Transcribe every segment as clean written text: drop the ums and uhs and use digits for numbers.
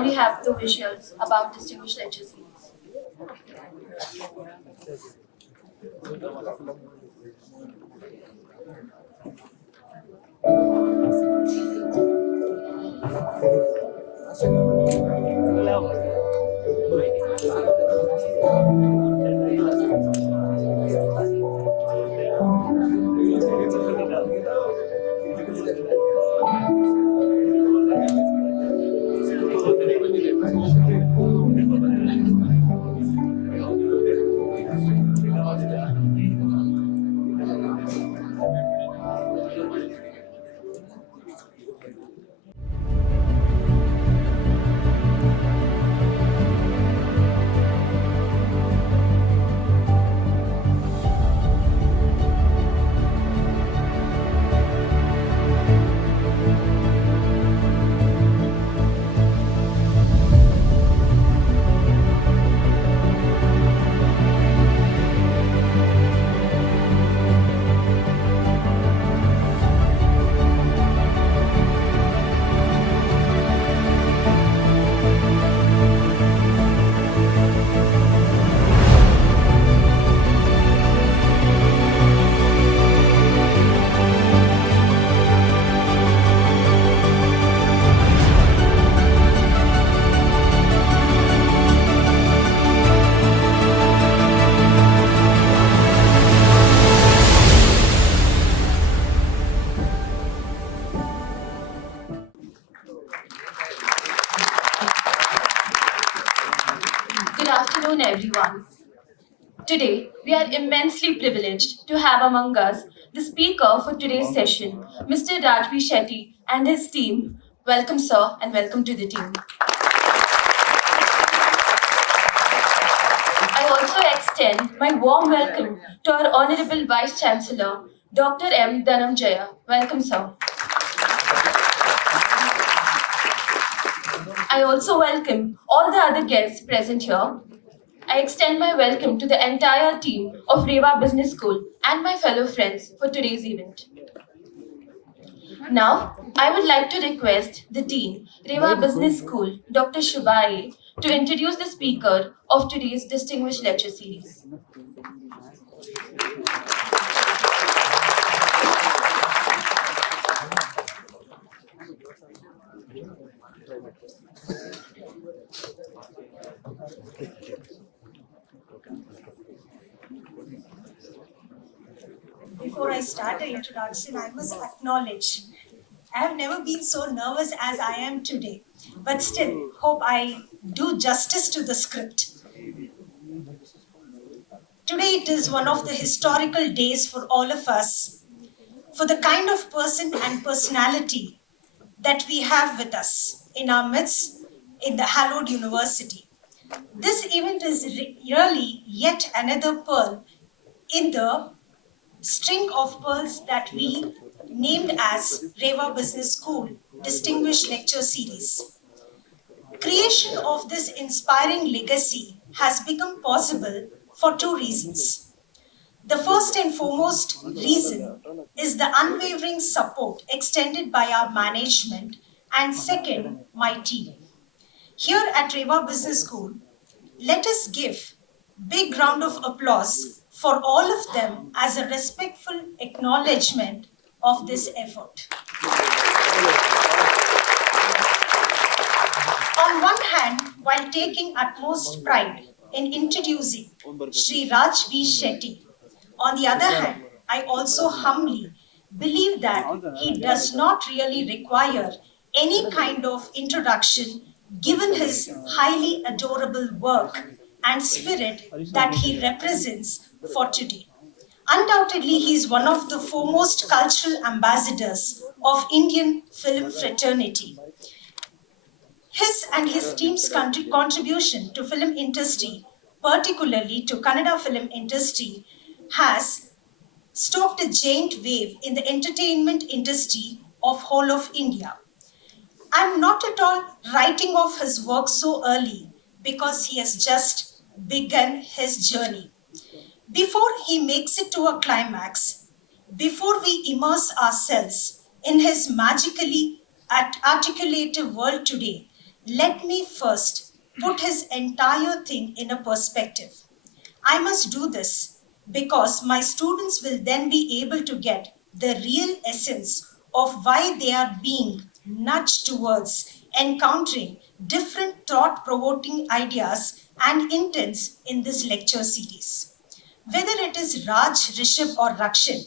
can we have the visuals about distinguished lecture series? Good afternoon, everyone. Today, we are immensely privileged to have among us the speaker for today's session, Mr. Raj B Shetty and his team. Welcome, sir, and welcome to the team. I also extend my warm welcome to our Honorable Vice Chancellor, Dr. M. Dhananjaya. Welcome, sir. I also welcome all the other guests present here. I extend my welcome to the entire team of REVA Business School and my fellow friends for today's event. Now, I would like to request the Dean, REVA Business School, Dr. Shubha, to introduce the speaker of today's distinguished lecture series. Before I start the introduction, I must acknowledge I have never been so nervous as I am today, but still hope I do justice to the script. Today it is one of the historical days for all of us, for the kind of person and personality that we have with us in our midst in the hallowed university. This event is really yet another pearl in the string of pearls that we named as REVA Business School Distinguished Lecture Series. Creation of this inspiring legacy has become possible for two reasons. The first and foremost reason is the unwavering support extended by our management, and second, my team. Here at REVA Business School, let us give big round of applause for all of them as a respectful acknowledgement of this effort. On one hand, while taking utmost pride in introducing Sri Raj B Shetty, on the other hand, I also humbly believe that he does not really require any kind of introduction given his highly adorable work and spirit that he represents for today. Undoubtedly, he is one of the foremost cultural ambassadors of Indian film fraternity. His and his team's contribution to film industry, particularly to Kannada film industry, has stoked a giant wave in the entertainment industry of whole of India. I'm not at all writing off his work so early because he has just begun his journey. Before he makes it to a climax, before we immerse ourselves in his magically articulative world today, Let me first put his entire thing in a perspective. I must do this because my students will then be able to get the real essence of why they are being nudged towards encountering different thought provoking ideas and intents in this lecture series. Whether it is Raj, Rishabh, or Rakshan,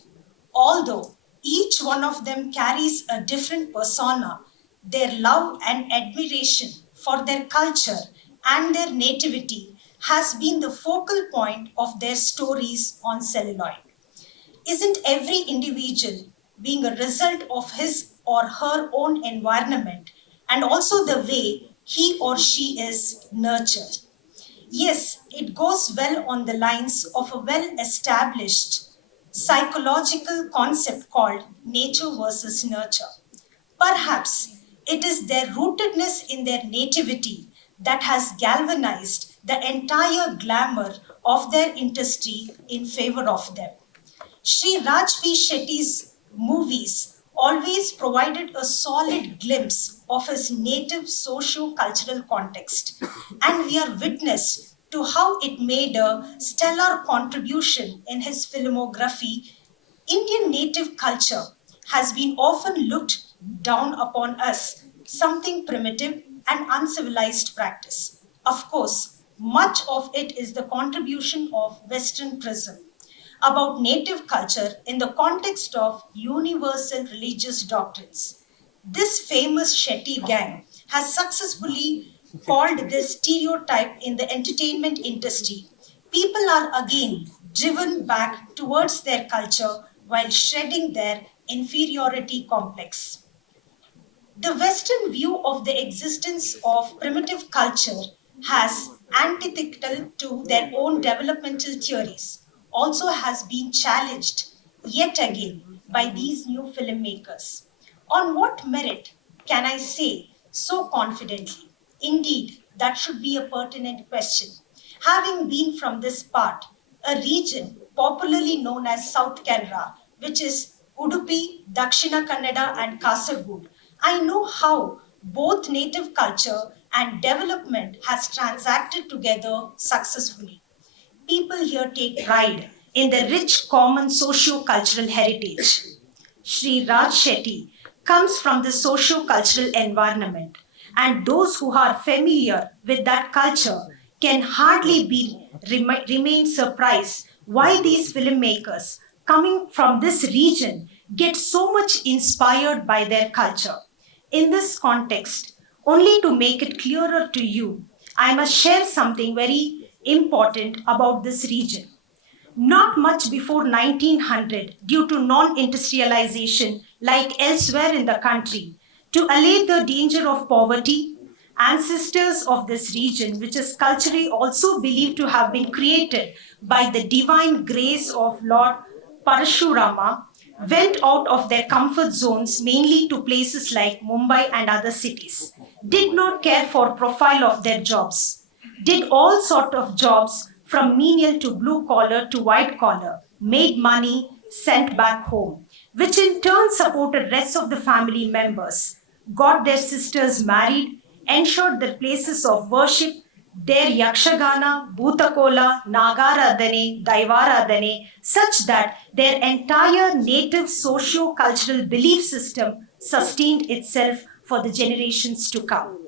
although each one of them carries a different persona, their love and admiration for their culture and their nativity has been the focal point of their stories on celluloid. Isn't every individual being a result of his or her own environment and also the way he or she is nurtured? Yes, it goes well on the lines of a well established psychological concept called nature versus nurture. Perhaps it is their rootedness in their nativity that has galvanized the entire glamour of their industry in favor of them. Sri Raj B Shetty's movies always provided a solid glimpse of his native socio-cultural context, and we are witness to how it made a stellar contribution in his filmography. Indian native culture has been often looked down upon as something primitive and uncivilized practice. Of course, much of it is the contribution of Western prism about native culture in the context of universal religious doctrines. This famous Shetty gang has successfully called this stereotype in the entertainment industry. People are again driven back towards their culture while shredding their inferiority complex. The Western view of the existence of primitive culture has antithetical to their own developmental theories also has been challenged yet again by these new filmmakers. On what merit can I say so confidently? Indeed, that should be a pertinent question. Having been from this part, a region popularly known as South Canara, which is Udupi, Dakshina Kannada, and Kasaragod, I know how both native culture and development has transacted together successfully. People here take pride in the rich common socio-cultural heritage. Sri Raj Shetty comes from the socio-cultural environment, and those who are familiar with that culture can hardly remain surprised why these filmmakers coming from this region get so much inspired by their culture. In this context, only to make it clearer to you, I must share something very important about this region. Not much before 1900, due to non industrialization like elsewhere in the country, to allay the danger of poverty, ancestors of this region, which is culturally also believed to have been created by the divine grace of Lord Parashurama, went out of their comfort zones mainly to places like Mumbai and other cities, did not care for profile of their jobs, did all sort of jobs from menial to blue collar to white collar, made money, sent back home, which in turn supported rest of the family members, got their sisters married, ensured their places of worship, their Yakshagana, Bhutakola, Nagaradhane, Daivaradhane, such that their entire native socio-cultural belief system sustained itself for the generations to come.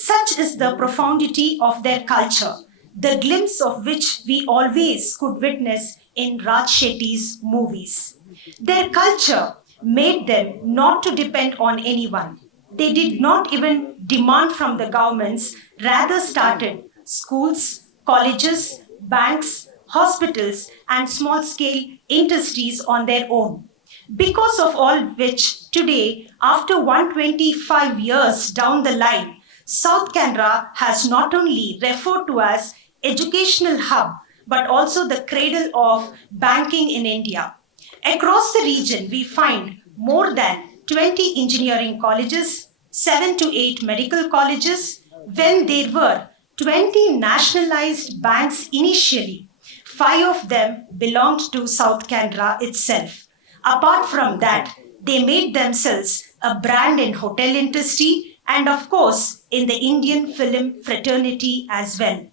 Such is the profundity of their culture, the glimpse of which we always could witness in Raj Shetty's movies. Their culture made them not to depend on anyone. They did not even demand from the governments, rather started schools, colleges, banks, hospitals, and small scale industries on their own. Because of all which, today, after 125 years down the line, South Canara has not only referred to as educational hub, but also the cradle of banking in India. Across the region, we find more than 20 engineering colleges, 7 to 8 medical colleges, when there were 20 nationalized banks initially. 5 of them belonged to South Canara itself. Apart from that, they made themselves a brand in hotel industry and of course in the Indian film fraternity as well.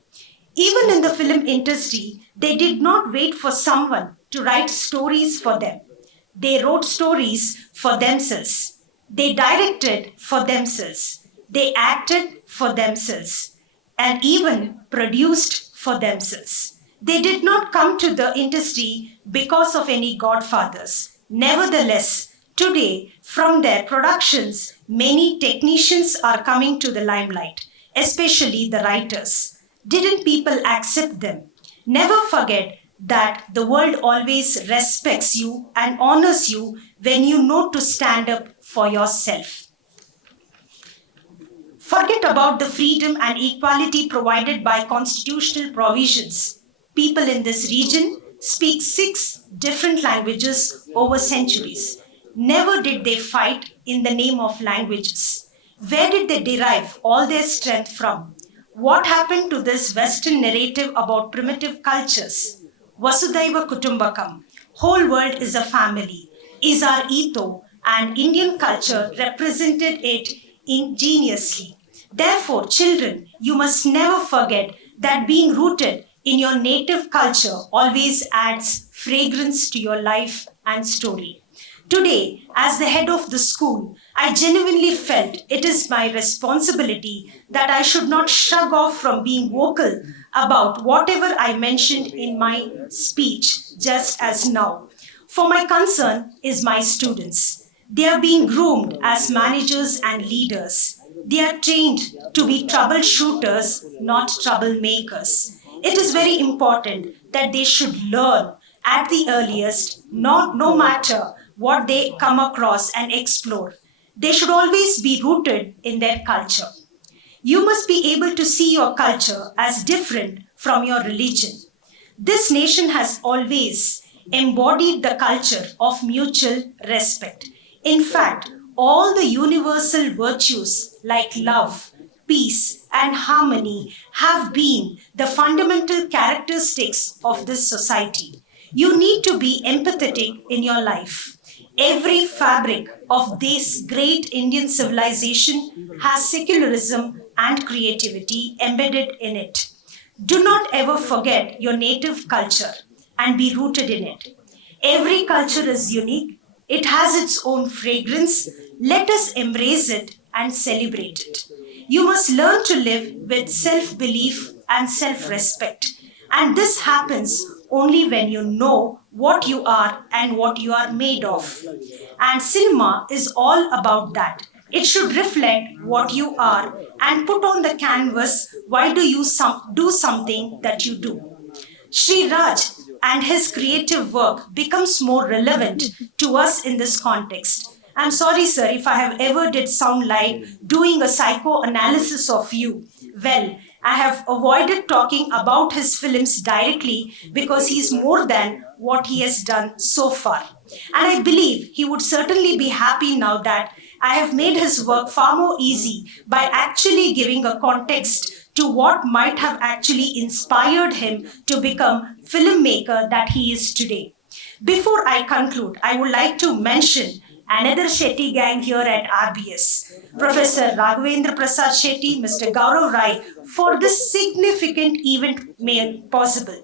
Even in the film industry, they did not wait for someone to write stories for them. They wrote stories for themselves. They directed for themselves. They acted for themselves and even produced for themselves. They did not come to the industry because of any godfathers. Nevertheless, today, from their productions, many technicians are coming to the limelight, especially the writers. Didn't people accept them? Never forget that the world always respects you and honors you when you know to stand up for yourself. Forget about the freedom and equality provided by constitutional provisions. People in this region speak 6 different languages over centuries. Never did they fight in the name of languages. Where did they derive all their strength from? What happened to this Western narrative about primitive cultures? Vasudhaiva Kutumbakam, whole world is a family, is our ethos, and Indian culture represented it ingeniously. Therefore, children, you must never forget that being rooted in your native culture always adds fragrance to your life and story. Today, as the head of the school, I genuinely felt it is my responsibility that I should not shrug off from being vocal about whatever I mentioned in my speech just as now. For my concern is my students. They are being groomed as managers and leaders. They are trained to be troubleshooters, not troublemakers. It is very important that they should learn at the earliest, no matter what they come across and explore. They should always be rooted in their culture. You must be able to see your culture as different from your religion. This nation has always embodied the culture of mutual respect. In fact, all the universal virtues like love, peace, and harmony have been the fundamental characteristics of this society. You need to be empathetic in your life. Every fabric of this great Indian civilization has secularism and creativity embedded in it. Do not ever forget your native culture and be rooted in it. Every culture is unique, it has its own fragrance. Let us embrace it and celebrate it. You must learn to live with self belief and self respect. And this happens only when you know what you are and what you are made of. And cinema is all about that. It should reflect what you are and put on the canvas why do you do something that you do. Sri Raj and his creative work becomes more relevant to us in this context. I'm sorry, sir, if I have ever did sound like doing a psychoanalysis of you. Well, I have avoided talking about his films directly because he's more than what he has done so far. And I believe he would certainly be happy now that I have made his work far more easy by actually giving a context to what might have actually inspired him to become filmmaker that he is today. Before I conclude, I would like to mention another Shetty gang here at RBS, Professor Raghavendra Prasad Shetty, Mr. Gaurav Rai, for this significant event made possible.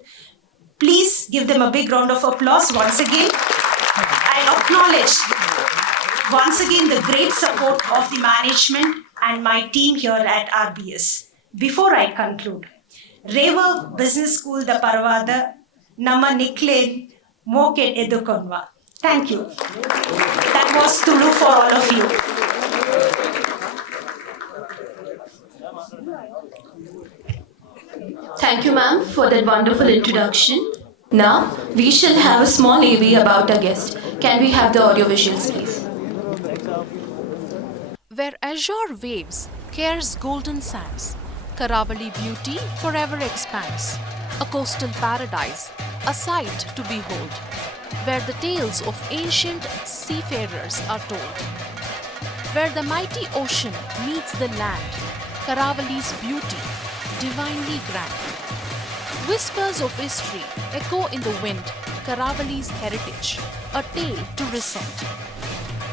Please give them a big round of applause once again. I acknowledge once again the great support of the management and my team here at RBS. Before I conclude, REVA Business School the Parvada Nama Niklen Moked Edukonva. Thank you. That was Tulu for all of you. Thank you, ma'am, for that wonderful introduction. Now, we shall have a small AV about our guest. Can we have the audio visuals, please? Where azure waves, care's golden sands, Karavali beauty forever expands, a coastal paradise, a sight to behold, where the tales of ancient seafarers are told. Where the mighty ocean meets the land, Karavali's beauty, divinely grand. Whispers of history echo in the wind, Karavali's heritage, a tale to recent.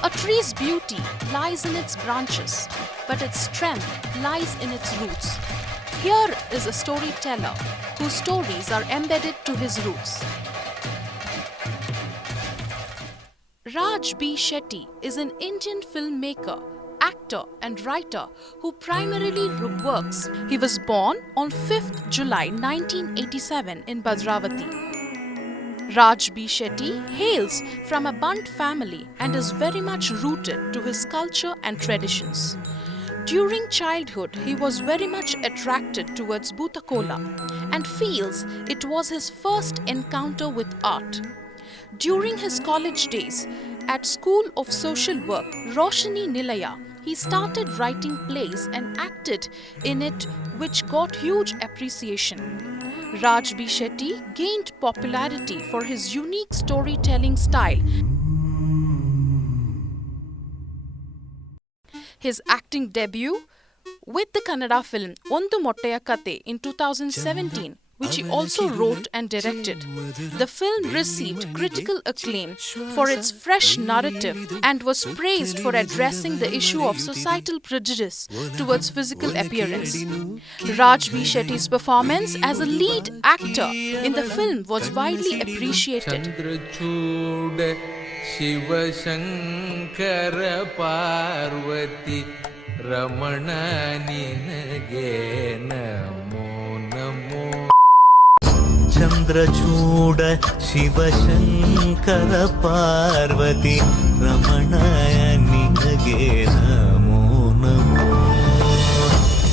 A tree's beauty lies in its branches, but its strength lies in its roots. Here is a storyteller whose stories are embedded to his roots. Raj B Shetty is an Indian filmmaker, actor and writer who primarily works. He was born on 5th July 1987 in Bhadravati. Raj B Shetty hails from a Bant family and is very much rooted to his culture and traditions. During childhood, he was very much attracted towards Bhutakola and feels it was his first encounter with art. During his college days at School of Social Work, Roshani Nilaya, he started writing plays and acted in it, which got huge appreciation. Raj B Shetty gained popularity for his unique storytelling style. His acting debut with the Kannada film Ondu Motteya Kate in 2017, which he also wrote and directed. The film received critical acclaim for its fresh narrative and was praised for addressing the issue of societal prejudice towards physical appearance. Raj B Shetty's performance as a lead actor in the film was widely appreciated. Shiva Shankara Parvati Ramana Ninage Namo Namo Chandrachud Shiv Shankar Parvati रमणाय निनगे Namo Namo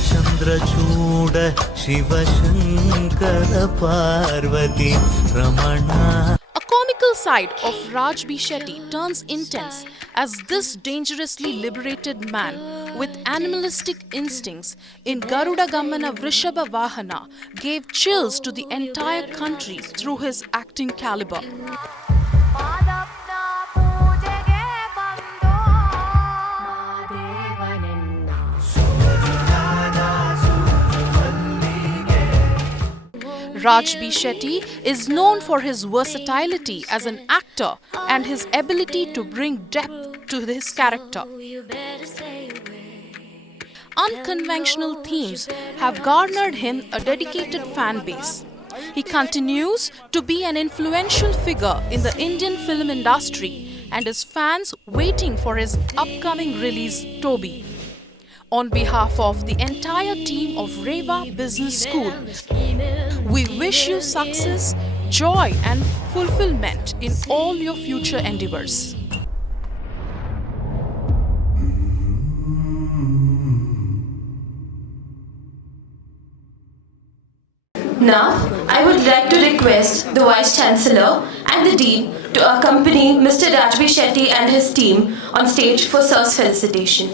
Chandrachud Shiv Shankar Parvati Ramana. A comical side of Raj B Shetty turns intense as this dangerously liberated man with animalistic instincts in Garuda Gammana Vrishabha Vahana gave chills to the entire country through his acting caliber. Raj B Shetty is known for his versatility as an actor and his ability to bring depth to his character. Unconventional themes have garnered him a dedicated fan base. He continues to be an influential figure in the Indian film industry and his fans waiting for his upcoming release, Toby. On behalf of the entire team of REVA Business School, we wish you success, joy and fulfillment in all your future endeavors. Now, I would like to request the Vice Chancellor and the Dean to accompany Mr. Raj B Shetty and his team on stage for Sir's felicitation.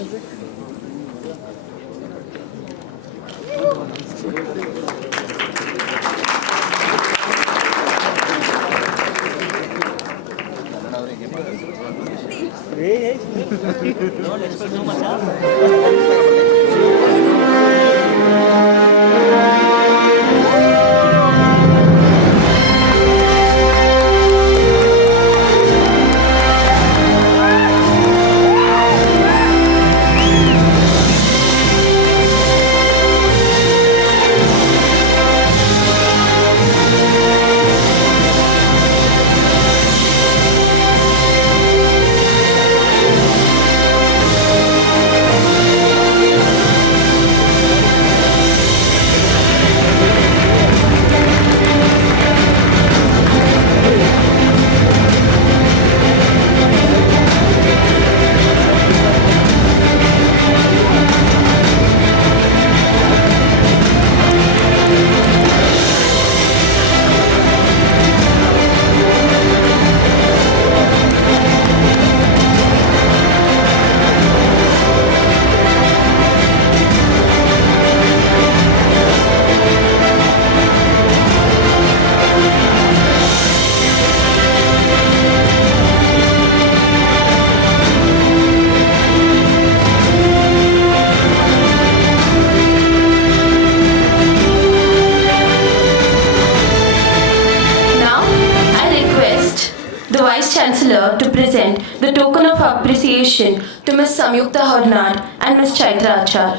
appreciation to Ms. Samyukta Hornad and Ms. Chaitra Achar.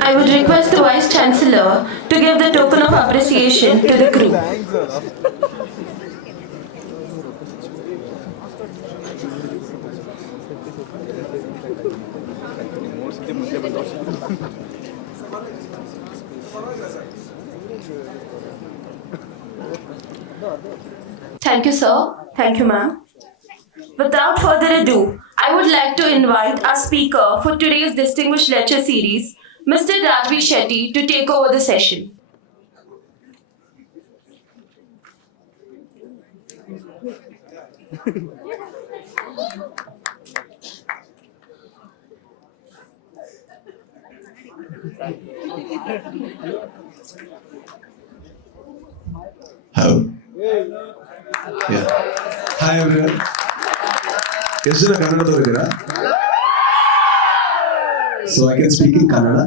I would request the Vice Chancellor to give the token of appreciation to the crew. Thank you, sir. Thank you, ma'am. Without further ado, I would like to invite our speaker for today's distinguished lecture series, Mr. Raj B Shetty, to take over the session. Hello. Yeah. Hi everyone. ಎಷ್ಟು ಜನ ಕನ್ನಡದವರಿದ್ದೀರಾ? So I can speak in Kannada?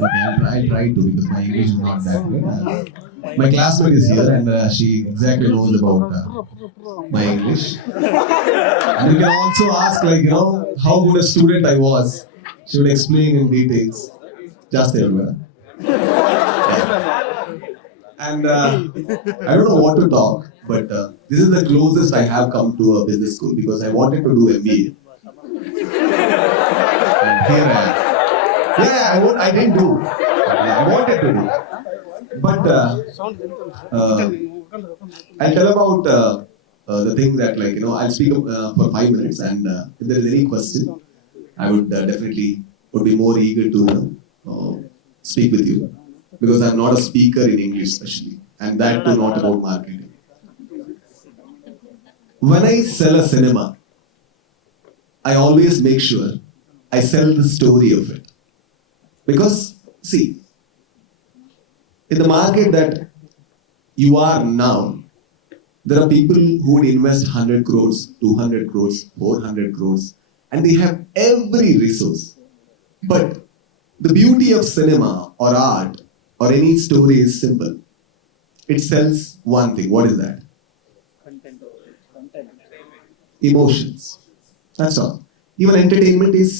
Okay, I'll try to because my English is not that good. My classmate is here and she exactly knows about my English. And you can also ask how good a student I was. She will explain in details. Just there, And I don't know what to talk, but this is the closest I have come to a business school because I wanted to do MBA. And here I am. Yeah, I didn't do. I wanted to do. But I'll tell about the thing that I'll speak for 5 minutes and if there is any question, I would definitely would be more eager to speak with you. Because I'm not a speaker in English especially, and that too not about marketing. When I sell a cinema, I always make sure I sell the story of it. Because, see, in the market that you are now, there are people who would invest 100 crores, 200 crores, 400 crores, and they have every resource. But the beauty of cinema or art or any story is simple. It sells one thing. What is that? Emotions. That's all. Even entertainment is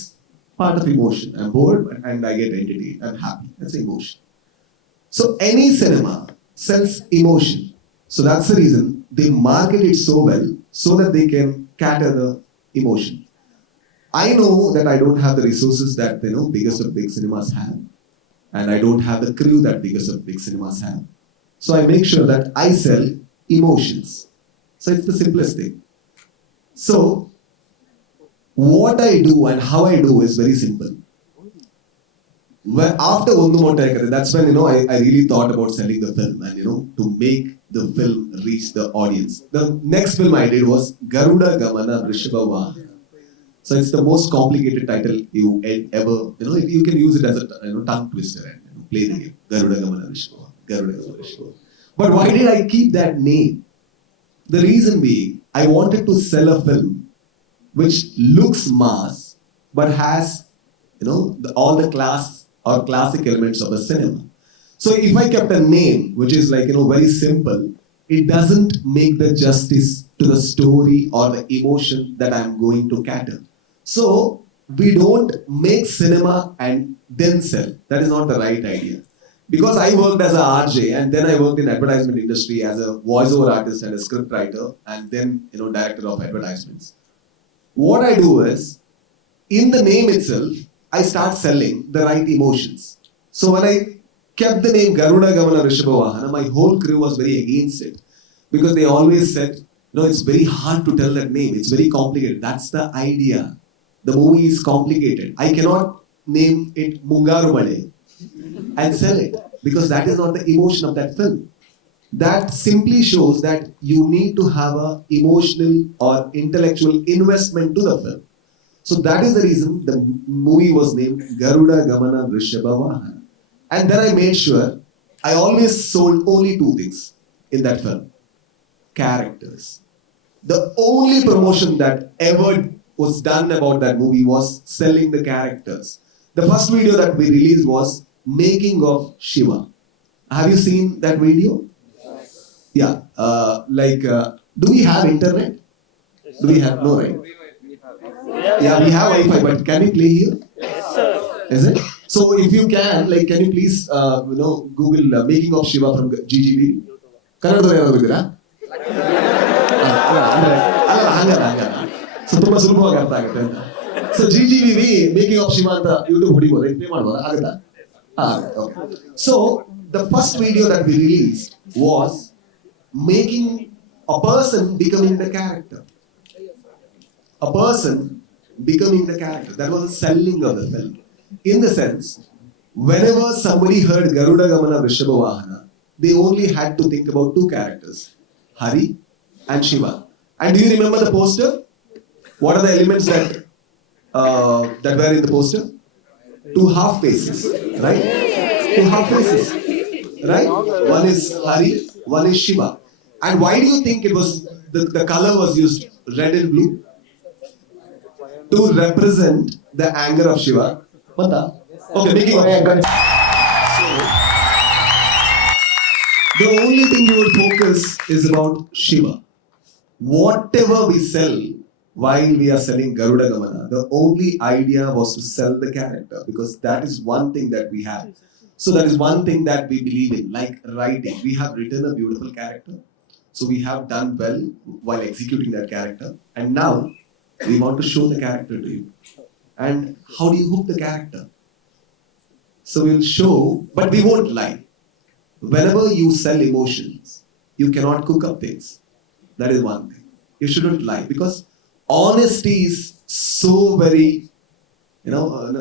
part of emotion. I'm bored and I get entertained. I'm happy. That's emotion. So any cinema sells emotion. So that's the reason they market it so well so that they can cater the emotion. I know that I don't have the resources that biggest of big cinemas have. And I don't have the crew that biggest of big cinemas have. So I make sure that I sell emotions. So it's the simplest thing. So what I do and how I do is very simple. After Ondu Mottaikathe, that's when I really thought about selling the film and to make the film reach the audience. The next film I did was Garuda Gamana Vrishabha Vahana. So it's the most complicated title you ever, you can use it as a tongue twister and play the game. Garuda Gamana Vishwa. Garuda Gamana Vishwa. But why did I keep that name? The reason being, I wanted to sell a film which looks mass, but has, all the class or classic elements of a cinema. So if I kept a name which is very simple, it doesn't make the justice to the story or the emotion that I'm going to cater. So we don't make cinema and then sell. That is not the right idea. Because I worked as a RJ and then I worked in advertisement industry as a voiceover artist and a script writer and then director of advertisements. What I do is, in the name itself, I start selling the right emotions. So when I kept the name Garuda Gamana Vrishabha Vahana, my whole crew was very against it. Because they always said, it's very hard to tell that name. It's very complicated. That's the idea. The movie is complicated. I cannot name it Mungaru Bade and sell it because that is not the emotion of that film. That simply shows that you need to have a emotional or intellectual investment to the film. So that is the reason the movie was named Garuda Gamana Vrishabha Vahana. And then I made sure I always sold only two things in that film: characters. The only promotion that ever was done about that movie was selling the characters. The first video that we released was making of Shiva. Have you seen that video? Yeah. Do we have internet? Do we have? No, right? Yeah, we have Wi-Fi, but can we play here? Is it? So if you can, can you please, Google making of Shiva from GGB? ಕನ್ನಡದಲ್ಲಿ ಯಾರಾದ್ರು ಇದ್ದೀರಾ? So ತುಂಬಾ ಸುಲಭವಾಗಿ ಅರ್ಥ ಆಗುತ್ತೆ ಅಂತ. So GGBV making of Shiva ಅಂತ YouTube ಹೊಡಿಬೋದು, play ಮಾಡ್ಬೋದಾ? ಆಗುತ್ತಾ? So the first video that we released was making a person becoming the character. A person becoming the character. That was the selling of the film. In the sense, whenever somebody heard Garuda Gamana Vrishabha Vahana, they only had to think about two characters, Hari and Shiva. And do you remember the poster? What are the elements that were in the poster? Two half faces, right? Two half faces, right? One is Hari, one is Shiva. And why do you think it was the color was used red and blue? To represent the anger of Shiva. Mata? Okay, making of Shiva. So, the only thing you would focus is about Shiva. Whatever we sell while we are selling Garuda Gamana, the only idea was to sell the character, because that is one thing that we have. So that is one thing that we believe in, like writing. We have written a beautiful character. So we have done well while executing that character. And now we want to show the character to you. And how do you hook the character? So we'll show, but we won't lie. Whenever you sell emotions, you cannot cook up things. That is one thing. You shouldn't lie, because honesty is so very,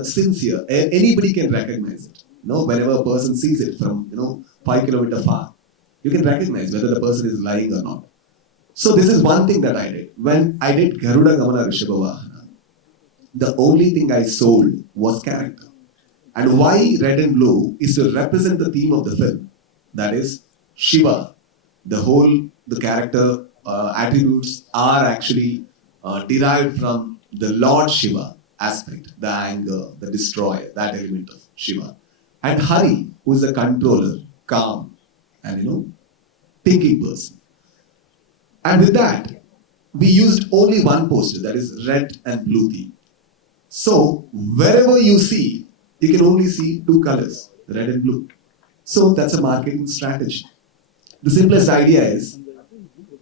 sincere. Anybody can recognize it. Whenever a person sees it from, 5 kilometers far, you can recognize whether the person is lying or not. So this is one thing that I did. When I did Garuda Gamana Vrishabha Vahana, the only thing I sold was character. And why red and blue is to represent the theme of the film. That is Shiva. The character attributes are actually derived from the Lord Shiva aspect, the anger, the destroyer, that element of Shiva. And Hari, who is the controller, calm, and thinking person. And with that, we used only one poster, that is red and blue theme. So wherever you see, you can only see two colors, red and blue. So that's a marketing strategy. The simplest idea is,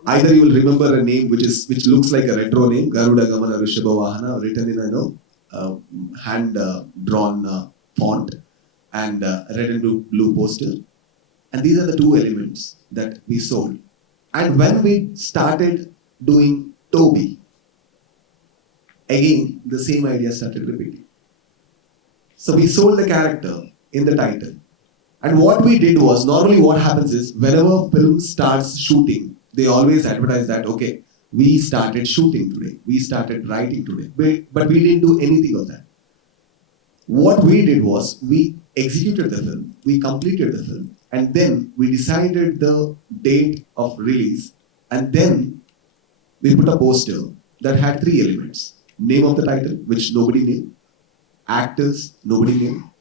either you will remember a name which looks like a retro name, Garuda Gamana Vrishabha Vahana, written in a hand drawn font, and red and blue poster. And these are the two elements that we sold. And when we started doing Toby, again the same idea started repeating. So we sold the character in the title. And what we did was, normally what happens is, whenever film starts shooting, they always advertise that, okay, we started shooting today, we started writing today. But we didn't do anything of that. What we did was, we executed the film, we completed the film, and then we decided the date of release, and then we put a poster that had three elements: name of the title, which nobody knew, actors, nobody knew,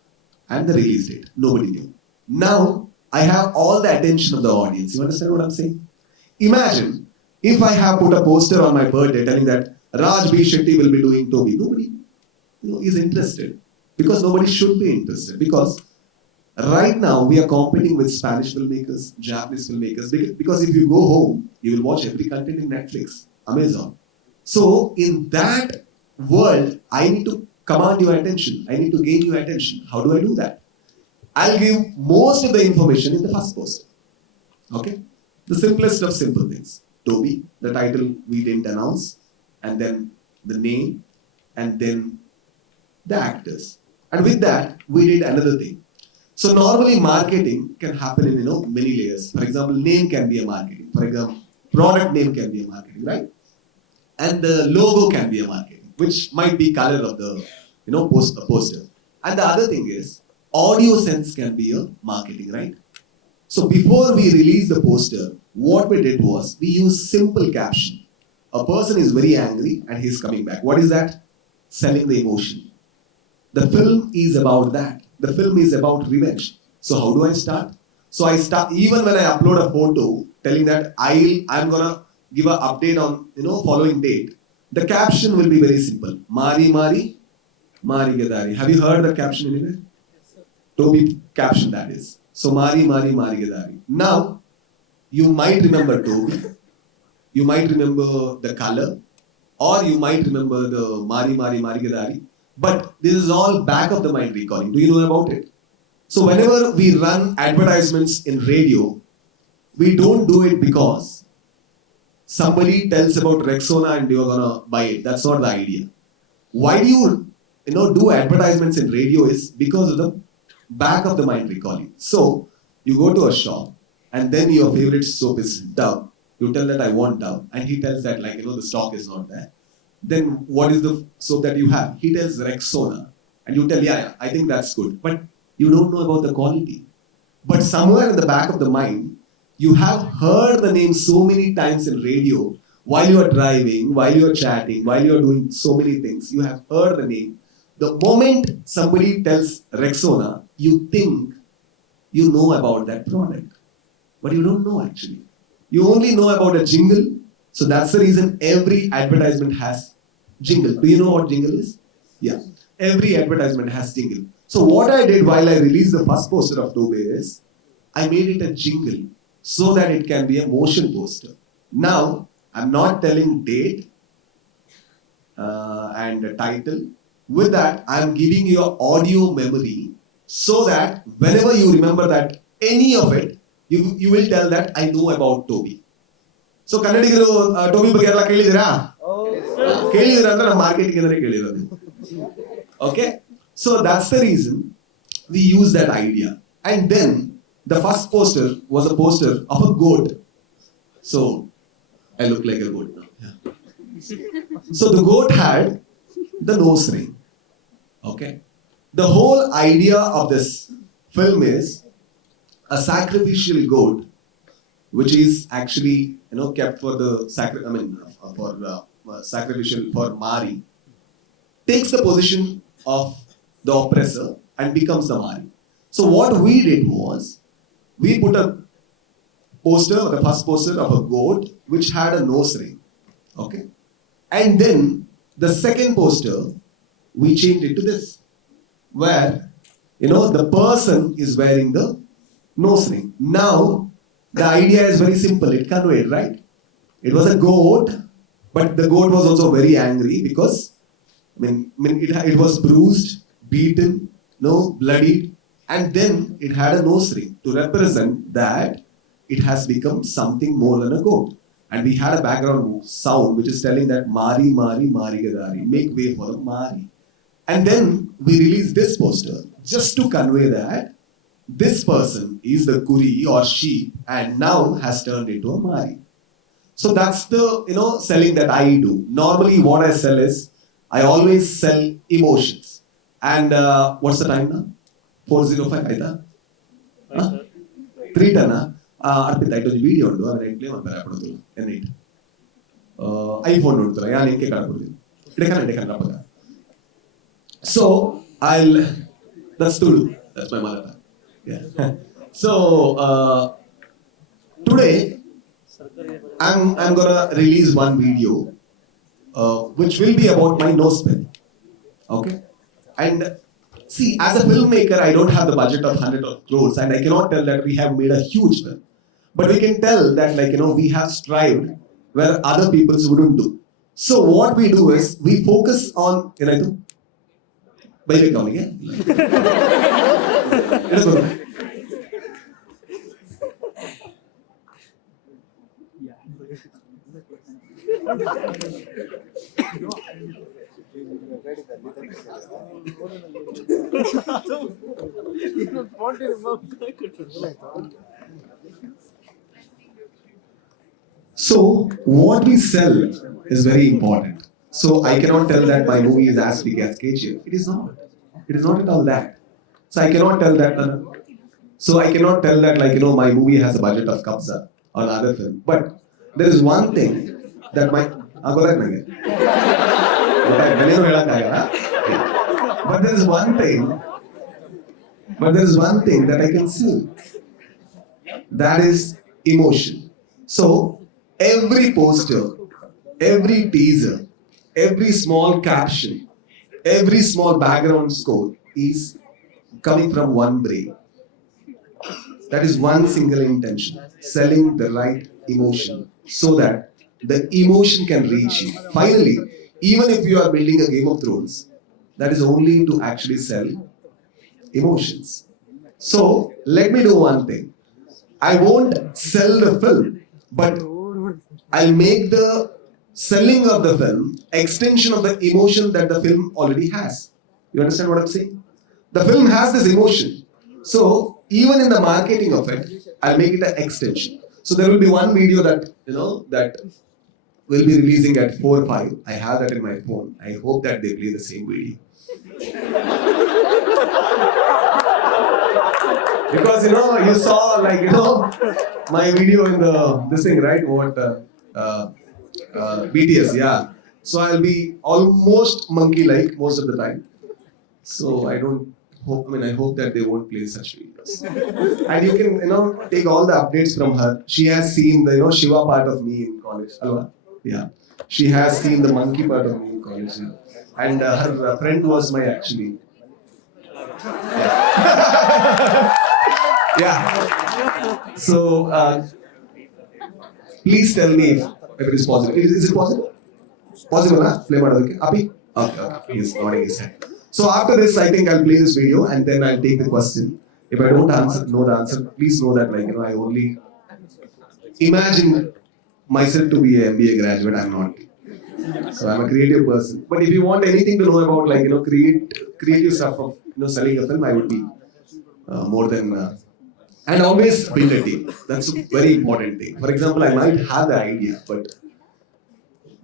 and the release date, nobody knew. Now I have all the attention of the audience. You understand what I'm saying? Imagine if I have put a poster on my birthday telling that Raj B Shetty will be doing Toby. Nobody is interested, because nobody should be interested, because right now we are competing with Spanish filmmakers, Japanese filmmakers, because if you go home, you will watch every content in Netflix, Amazon. So in that world, I need to command your attention. I need to gain your attention. How do I do that? I'll give most of the information in the first poster. Okay? The simplest of simple things. Toby, the title we didn't announce, and then the name, and then the actors. And with that, we did another thing. So normally marketing can happen in many layers. For example, name can be a marketing. For example, product name can be a marketing, right? And the logo can be a marketing, which might be color of the poster. And the other thing is audio sense can be a marketing, right? So before we release the poster, what we did was we used simple caption. A person is very angry and he's coming back. What is that? Selling the emotion. The film is about that. The film is about revenge. So how do I start? So I start even when I upload a photo telling that I'm gonna give an update on following date. The caption will be very simple. Mari Mari Mari Gadari. Have you heard the caption anywhere? Toby caption that is. So Mari Mari Mari Gadari. Now you might remember Toby. You might remember the color, or you might remember the Mari Mari Mari Gadari. But this is all back of the mind recalling. Do you know about it? So whenever we run advertisements in radio, we don't do it because somebody tells about Rexona and you're gonna buy it. That's not the idea. Why do you do advertisements in radio is because of the back of the mind recalling. So you go to a shop and then your favorite soap is Dove. You tell that I want Dove, and he tells that the stock is not there. Then what is the soap that you have? He tells Rexona, and you tell yeah, I think that's good, but you don't know about the quality. But somewhere in the back of the mind, you have heard the name so many times in radio while you are driving, while you are chatting, while you are doing so many things. You have heard the name. The moment somebody tells Rexona, you think you know about that product, but you don't know actually. You only know about a jingle. So that's the reason every advertisement has jingle. Do you know what jingle is? Yeah. Every advertisement has jingle. So what I did while I released the first poster of Toby is, I made it a jingle so that it can be a motion poster. Now, I'm not telling date and a title. With that, I'm giving you an audio memory so that whenever you remember that any of it, you will tell that I know about Toby. So ಕನ್ನಡಿಗರು ಟೋಬಿ ಬಗ್ಗೆ ಎಲ್ಲ ಕೇಳಿದಿರಾ? ಕೇಳಿದಿರಾ ಅಂದ್ರೆ ನಮ್ಮ marketing ಅಂದ್ರೆ ಕೇಳಿರೋದು. Okay? So that's the reason we use that idea. And then the first poster was a poster of a goat. So I look like a goat now. Yeah. So the goat had the nose ring. Okay? The whole idea of this film is a sacrificial goat, which is actually kept for the sacrificial for Mari, takes the position of the oppressor and becomes the Mari. So what we did was we put a poster, the first poster of a goat which had a nose ring. Okay, and then the second poster we changed it to this, where the person is wearing the nose ring. Now the idea is very simple. It conveyed, right? It was a goat, but the goat was also very angry because it was bruised, beaten, bloodied, and then it had a nose ring to represent that it has become something more than a goat. And we had a background sound which is telling that Mari Mari Mari Gadari, make way for the Mari. And then we released this poster just to convey that this person is the kuri or sheep and now has turned into a Mari. So that's the selling that I do. Normally what I sell is I always sell emotions. And what's the time now? 4:05 ಆಯ್ತಾ? 3 ton ಅರ್ಪಿತ ಐಟು video ಉಂಟು ಅದನ್ನ play ಮಾಡ್ತಾರೆ ಹಾಕೊಡೋದಿಲ್ಲ ಎನ್ನೈಟ್ iPhone ನೋಡ್ತಾರೆ ಯಾರು ಹೆಂಗೆ ಕಾಡ್ಕೊಡ್ತೀನಿ ಇಡಕನ ರಪ್ಪಗ. So that's Tulu. That's my mother tongue. Yeah. So today I'm gonna release one video which will be about my nose pen. Okay, and see, as a filmmaker, I don't have the budget of 100 crores, and I cannot tell that we have made a huge film, but we can tell that we have strived where other people wouldn't do. So what we do is we focus on ಬೈಬೇಕು ಅವನಿಗೆ So, what we sell is very important. So, I cannot tell that my movie is as big as KGF. It is not. It is not at all that. So, I cannot tell that. I cannot tell that, like, my movie has a budget of Kabza or another film. But there is one thing that my. But there is one thing. But there is one thing that I can see. That is emotion. So, every poster, every teaser, every small caption, every small background score is coming from one brain. That is one single intention, selling the right emotion so that the emotion can reach you. Finally, even if you are building a Game of Thrones, that is only to actually sell emotions. So, let me do one thing. I won't sell the film, but I'll make the selling of the film extension of the emotion that the film already has. You understand what I'm saying? The film has this emotion. So, even in the marketing of it, I'll make it an extension. So there will be one video that, that will be releasing at 4 or 5. I have that in my phone. I hope that they play the same video. Because, you saw, like, my video in this thing, right? What, BTS, yeah. So I'll be almost monkey-like most of the time. So I hope that they won't play such videos. And you can, take all the updates from her. She has seen the, Shiva part of me in college. Alva? Yeah. She has seen the monkey part of me in college. Yeah. And her friend was my actually. Yeah. Yeah. So, please tell me if it is possible. Is it possible? Possible, huh? Play okay. Happy? Okay. He's nodding his head. So after this, I think I'll play this video and then I'll take the question. If I don't know the answer, please know that, like, I only imagine myself to be an MBA graduate. I'm not. So I'm a creative person. But if you want anything to know about, like, creative stuff of, selling a film, I would be more than. And always build a team. That's a very important thing. For example, I might have the idea, but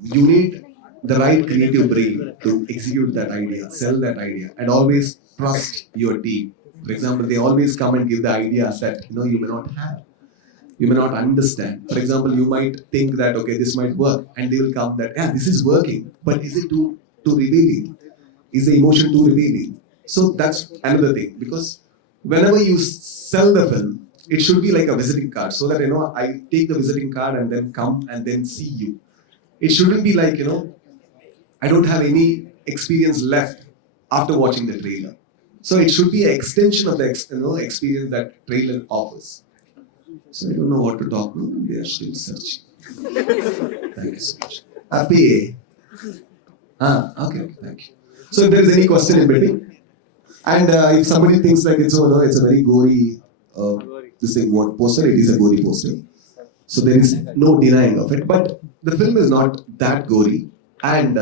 you need the right creative brain to execute that idea, sell that idea, and always trust your team. For example, they always come and give the ideas that you may not have. You may not understand. For example, you might think that, okay, this might work, and they will come that, yeah, this is working, but is it too revealing? Is the emotion too revealing? So that's another thing, because whenever you sell the film, it should be like a visiting card, so that I take the visiting card and then come and then see you. It shouldn't be like, I don't have any experience left after watching the trailer. So it should be an extension of the experience that trailer offers. So I don't know what to talk about. They are still searching. Thank you so much. Happy. Okay, thank you. So if there is any question in between, and if somebody thinks like it's a very gory, this thing, what poster, it is a gory poster. So there is no denying of it. But the film is not that gory. And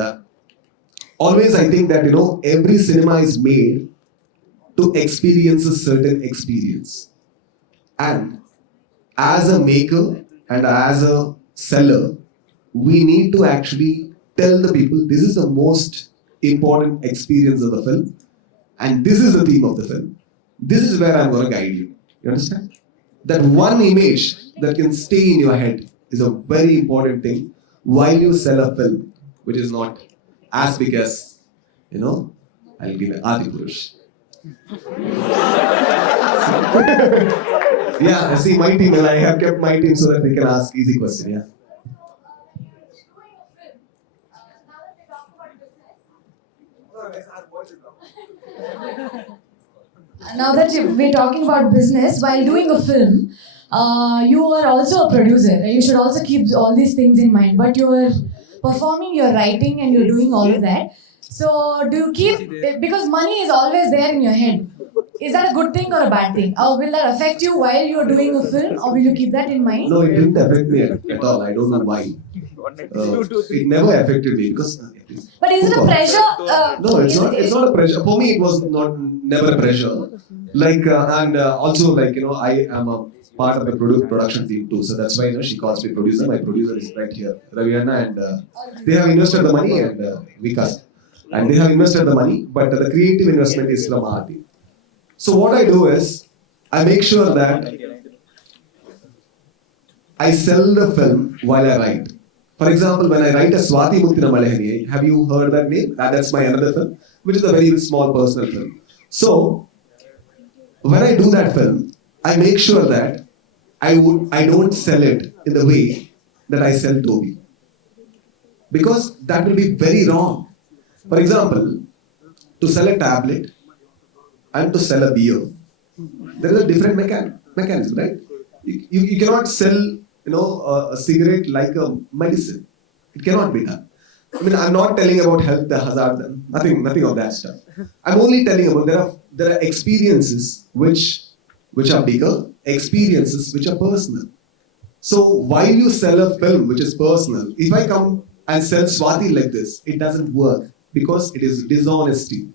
always I think that, every cinema is made to experience a certain experience. And as a maker and as a seller, we need to actually tell the people this is the most important experience of the film. And this is the theme of the film. This is where I'm going to guide you. You understand? That one image that can stay in your head is a very important thing while you sell a film, which is not as big as, I'll give an Adi Purush. Yeah, see my team, and I have kept my team so that they can ask easy question, yeah. Now that we're talking about business, while doing a film, you are also a producer. You should also keep all these things in mind. But you are performing, you're writing, and you're doing all of that. So do you keep, because money is always there in your head. Is that a good thing or a bad thing? Or will that affect you while you're doing a film, or will you keep that in mind? No, it didn't affect me at all. I don't know why. It never affected me because. But is it a pressure? No, it's not a pressure. For me, it was never a pressure Also, I am a part of the production team too. So that's why she calls me producer. My producer is right here, Raviana, and they have invested the money and Vikas, and they have invested the money, but the creative investment is from our team. So what I do is I make sure that I sell the film while I write. For example, when I write a Swati Muttina Malehaniye, have you heard that name? That's my another film, which is a very small personal film. So when I do that film, I make sure that I don't sell it in the way that I sell Toby, because that will be very wrong. For example, to sell a tablet and to sell a beer, there is a different mechanism, right? You cannot sell a cigarette like a medicine. It cannot be done. I mean, I'm not telling about health hazard, nothing of that stuff. I'm only telling about there are experiences which are bigger, experiences which are personal. So while you sell a film which is personal, if I come and sell Swati like this, it doesn't work, because it is dishonesty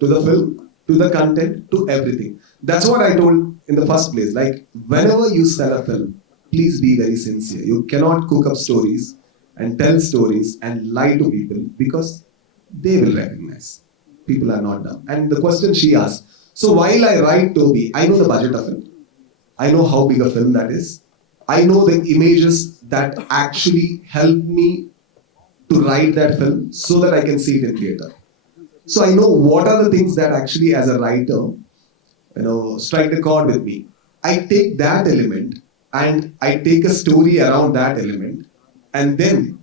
to the film, to the content, to everything. That's what I told in the first place. Like, whenever you sell a film, please be very sincere. You cannot cook up stories and tell stories and lie to people, because they will recognize. People are not dumb. And the question she asked, so while I write Toby, I know the budget of it. I know how big a film that is. I know the images that actually help me to write that film so that I can see it in theatre. So I know what are the things that actually, as a writer, strike the chord with me. I take that element and I take a story around that element, and then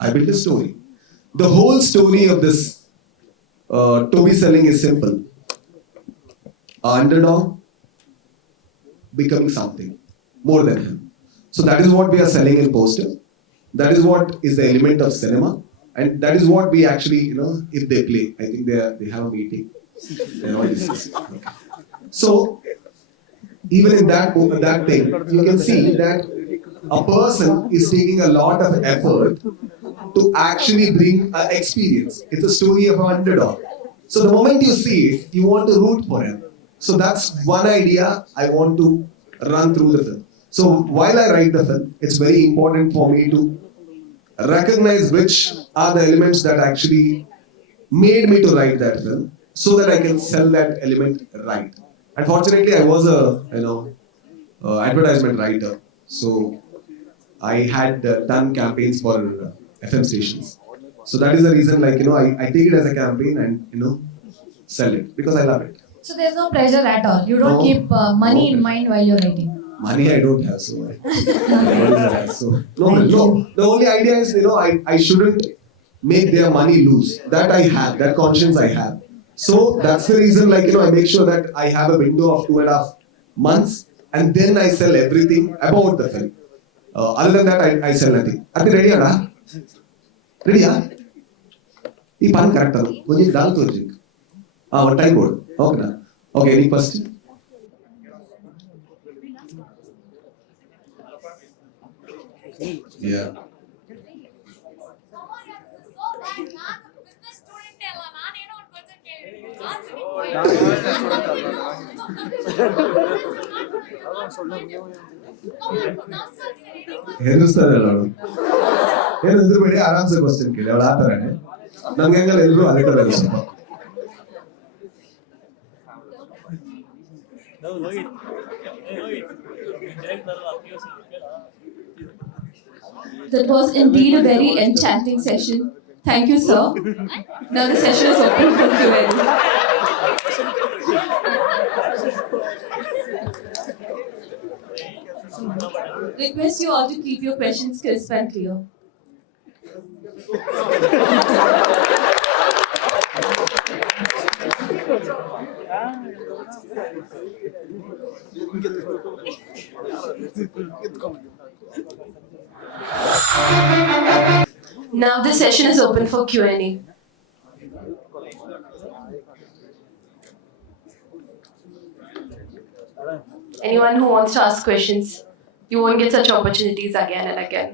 I build a story. The whole story of this Toby selling is simple. An underdog becoming something more than him. So that is what we are selling in poster. That is what is the element of cinema, and that is what we actually, if they play, I think they have a meeting. They all discuss. Okay. So even in that thing, you can see that a person is taking a lot of effort to actually bring an experience. It's a story of an underdog. So the moment you see it, you want to root for him. So that's one idea I want to run through the film. So while I write the film, it's very important for me to recognize which are the elements that actually made me to write that film, so that I can sell that element right. Unfortunately, I was a advertisement writer, so I had done campaigns for FM stations. So that is the reason, I take it as a campaign and sell it, because I love it. So there's no pressure at all. You don't keep money in mind while you're writing. Money I don't have, so no. The only idea is, I shouldn't make their money lose. That I have, that conscience I have. So that's the reason, I make sure that I have a window of 2.5 months, and then I sell everything about the film. Other than that, I sell nothing. Are you ready, Anna? Ready, yeah? This pan correct. Konjam dal to drink. One time board. Okay, na. Okay, any question? Yeah. ಹೆದರಿಸ್ತಾರಲ್ಲ ಅವಳು ಏನು ಹೆದರ್ಬೇಡಿ ಆರಾಮ್ಸೆ question ಕೇಳಿ ಅವಳು ಆ ಥರನೇ ನಮ್ಗೆ ಹೆಂಗಲ್ಲ ಎಲ್ಲರೂ ಅದೇ ಥರ ಸ್ವಲ್ಪ That was indeed a very enchanting session. Thank you, sir. Now the session is open for Q&A. Request you all to keep your questions crisp and clear. Now the session is open for Q&A. Anyone who wants to ask questions, you won't get such opportunities again and again.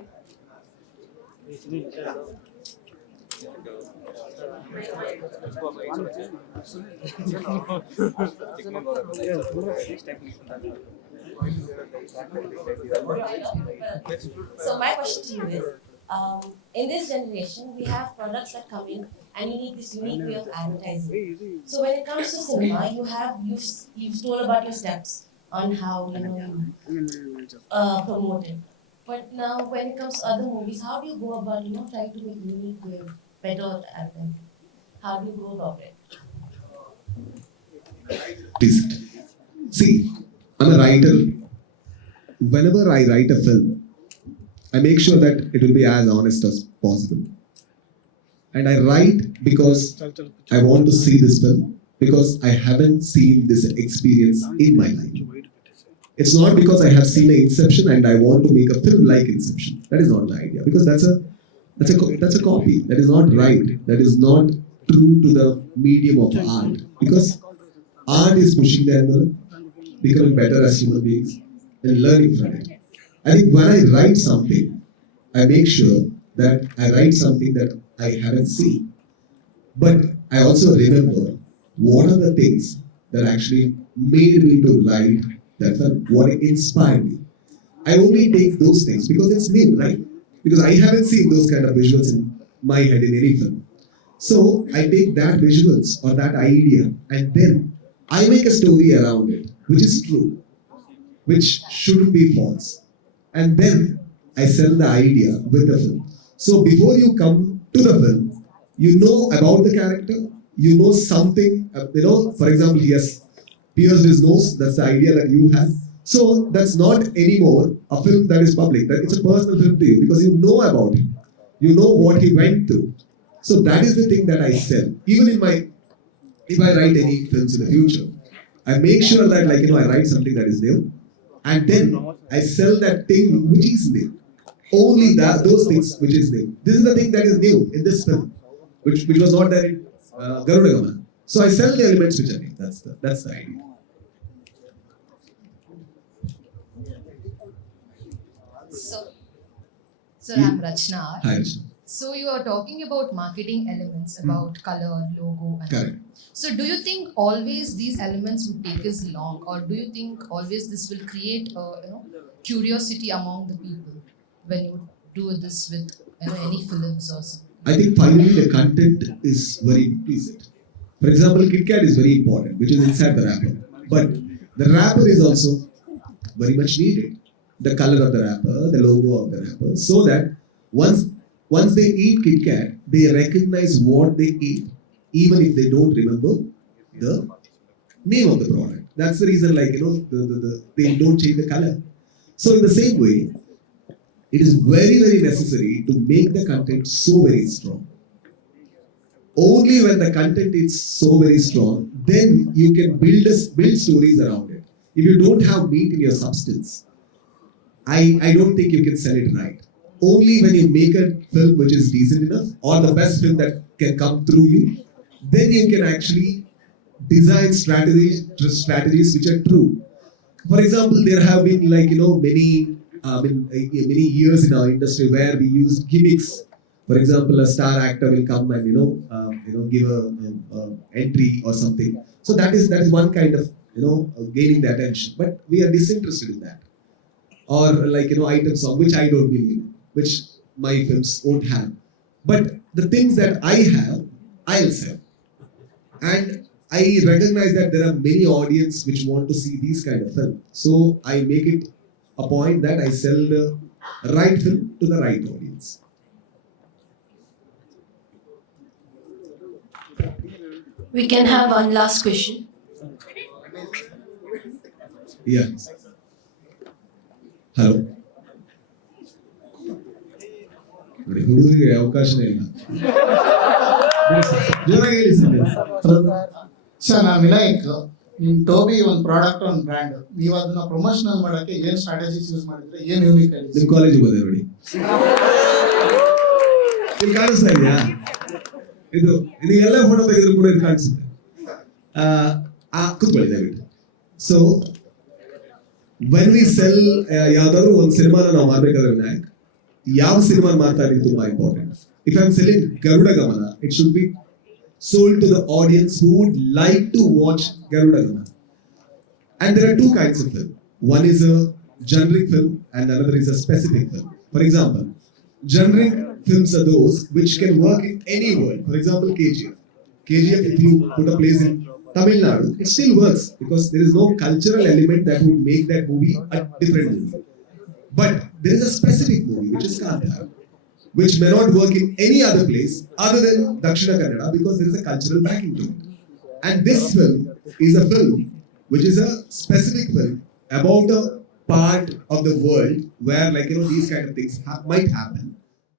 So my question to you is, in this generation, we have products that come in and you need this unique way of advertising. So when it comes to cinema, you've told about your steps on how you promote it. But now when it comes to other movies, how do you go about trying to make unique way better advertising? How do you go about it? See, I'm a writer. Whenever I write a film, I make sure that it will be as honest as possible. And I write because I want to see this film, because I haven't seen this experience in my life. It's not because I have seen an Inception and I want to make a film like Inception. That is not the idea, because that's a copy. That is not right. That is not true to the medium of art. Because art is pushing the envelope, becoming better as human beings, and learning from it. I think when I write something, I make sure that I write something that I haven't seen. But I also remember what are the things that actually made me to write that film, what inspired me. I only take those things because it's new, right? Because I haven't seen those kind of visuals in my head in any film. So I take that visuals or that idea and then I make a story around it, which is true, which shouldn't be false. And then I sell the idea with the film. So before you come to the film, you know about the character, you know something, for example, he has pierced his nose, that's the idea that you have. So that's not anymore a film that is public, it's a personal film to you because you know about him. You know what he went through. So that is the thing that I sell. Even if I write any films in the future, I make sure that I write something that is new, and then I sell that thing which is new. Only those things which is new. This is the thing that is new in this film, which was not there in Garuda Gamana. So I sell the elements which are new. That's the idea. So I'm Rachna. Hi, Rachna. So you are talking about marketing elements, about color, logo, and Correct. so do you think always these elements would take us long, or do you think always this will create curiosity among the people when you do this with any films or something? I think finally the content is very implicit. For example, KitKat is very important, which is inside the wrapper. But the wrapper is also very much needed. The color of the wrapper, the logo of the wrapper, so that once they eat KitKat, they recognize what they eat, even if they don't remember the name of the product. That's the reason, they don't change the color. So in the same way, it is very, very necessary to make the content so very strong. Only when the content is so very strong, then you can build stories around it. If you don't have meat in your substance, I don't think you can sell it right. Only when you make a film which is decent enough, or the best film that can come through you, then you can actually design strategies which are true. For example, there have been many years in our industry where we use gimmicks. For example, a star actor will come and give a entry or something. So that is one kind of gaining the attention. But we are disinterested in that. Or item song, which I don't believe in, which my films won't have. But the things that I have, I'll sell. And I recognize that there are many audience which want to see these kind of films. So I make it a point that I sell the right film to the right audience. We can have one last question. Yeah. Hello. ಹುಡುಗರಿಗೆ ಅವಕಾಶನೇ ಇಲ್ಲ. ಜೋರಾಗಿ ಹೇಳಿ sir, ನಾನು ವಿನಾಯಕ್. ನಿಮ್ ಟೋಬಿ ಒಂದು product ಒಂದು brand, ನೀವು ಅದನ್ನ ಪ್ರಮೋಷನಲ್ ಮಾಡಕ್ಕೆ ಏನ್ ಸ್ಟ್ರಾಟಜೀಸ್ ಯೂಸ್ ಮಾಡಿದ್ರೆ, ಏನ್ ಯೂನಿಕ್ ಆಗಿ? ನಿಮ್ ಕಾಲೇಜ್ ಬಂದೆ ನೋಡಿ, ಇಲ್ಲಿ ಕಾಣಿಸ್ತಾ ಇದೆಯಾ? ಇದು ಎಲ್ಲ ಫೋಟೋ ತೆಗೆದ್ರು ಕೂಡ ಇದು ಕಾಣಿಸುತ್ತೆ. ಕೂತ್ಕೊಳ್ಳಿ ದಯವಿಟ್ಟು. ಸೊ when we sell ಯಾವ್ದಾದ್ರು ಒಂದು ಸಿನಿಮಾನ ನಾವು ಮಾಡ್ಬೇಕಾದ್ರೆ ವಿನಾಯಕ್, ಯಾವ ಸಿನಿಮಾ ಮಾಡ್ತಾ ಇದ್ದೀವಿ ತುಂಬಾ important. If I'm selling Garuda Gamana, it should be sold to the audience who would like to watch Garuda Gamana. And there are two kinds of film. One is a generic film and another is a specific film. For example, generic films are those which can work in any world. For example, KGF. KGF, if you put a place in Tamil Nadu, it still works because there is no cultural element that would make that movie a different movie. But there is a specific movie which is Kantara, which may not work in any other place other than Dakshina Kannada because there is a cultural backing to it. And this film is a film which is a specific film about a part of the world where, like, these kind of things might happen.